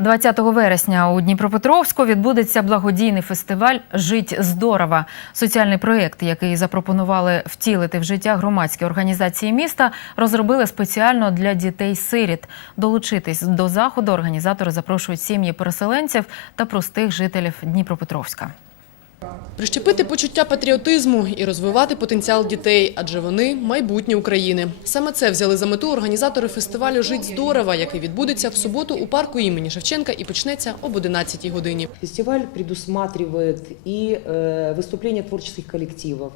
20 вересня у Дніпропетровську відбудеться благодійний фестиваль Жить здорово. Соціальний проєкт, який запропонували втілити в життя громадські організації міста, розробили спеціально для дітей-сиріт. Долучитись до заходу організатори запрошують сім'ї переселенців та простих жителів Дніпропетровська. Прищепити почуття патріотизму і розвивати потенціал дітей, адже вони майбутнє України. Саме це взяли за мету організатори фестивалю Жить здорово, який відбудеться в суботу у парку імені Шевченка і почнеться об 11 годині. Фестиваль предусматривает и э, выступления творческих коллективов,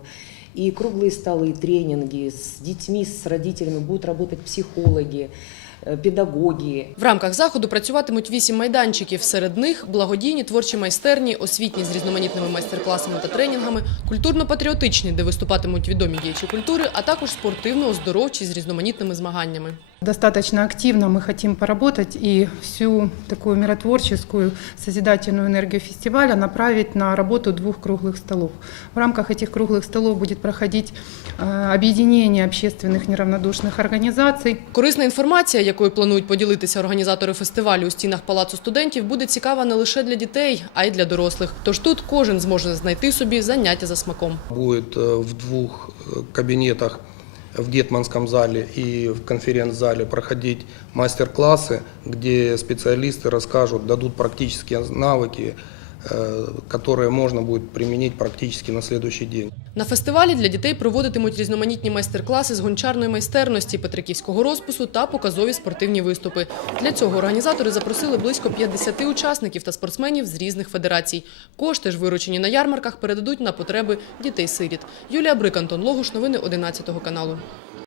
и круглые столы, тренинги с детьми, с родителями, будут работать психологи, э, педагоги. В рамках заходу працюватимуть вісім майданчиків. Серед них благодійні творчі майстерні, освітні з різноманітними майстер-класами та тренінгами, культурно-патріотичні, де виступатимуть відомі діячі культури, а також спортивно-оздоровчі з різноманітними змаганнями Достаточно активно мы хотим поработать и всю такую миротворческую, созидательную энергию фестиваля направить на работу двух круглых столов. В рамках этих круглых столов будет проходить э, объединение общественных неравнодушных организаций, Корисна інформація, якою планують поділитися організатори фестивалю у стінах палацу студентів, буде цікава не лише для дітей, а й для дорослих. Тож тут кожен зможе знайти собі заняття за смаком. Будет э, в двух э, кабинетах в Детманском зале и в конференц-зале проходить мастер-классы, где специалисты расскажут, дадут практические навыки, э, которые можно будет применить практически на следующий день. На фестивалі для дітей проводитимуть різноманітні майстер-класи з гончарної майстерності, петриківського розпису та показові спортивні виступи. Для цього організатори запросили близько 50 учасників та спортсменів з різних федерацій. Кошти ж, виручені на ярмарках, передадуть на потреби дітей-сиріт. Юлія Брик, Антон Логуш, новини 11 каналу.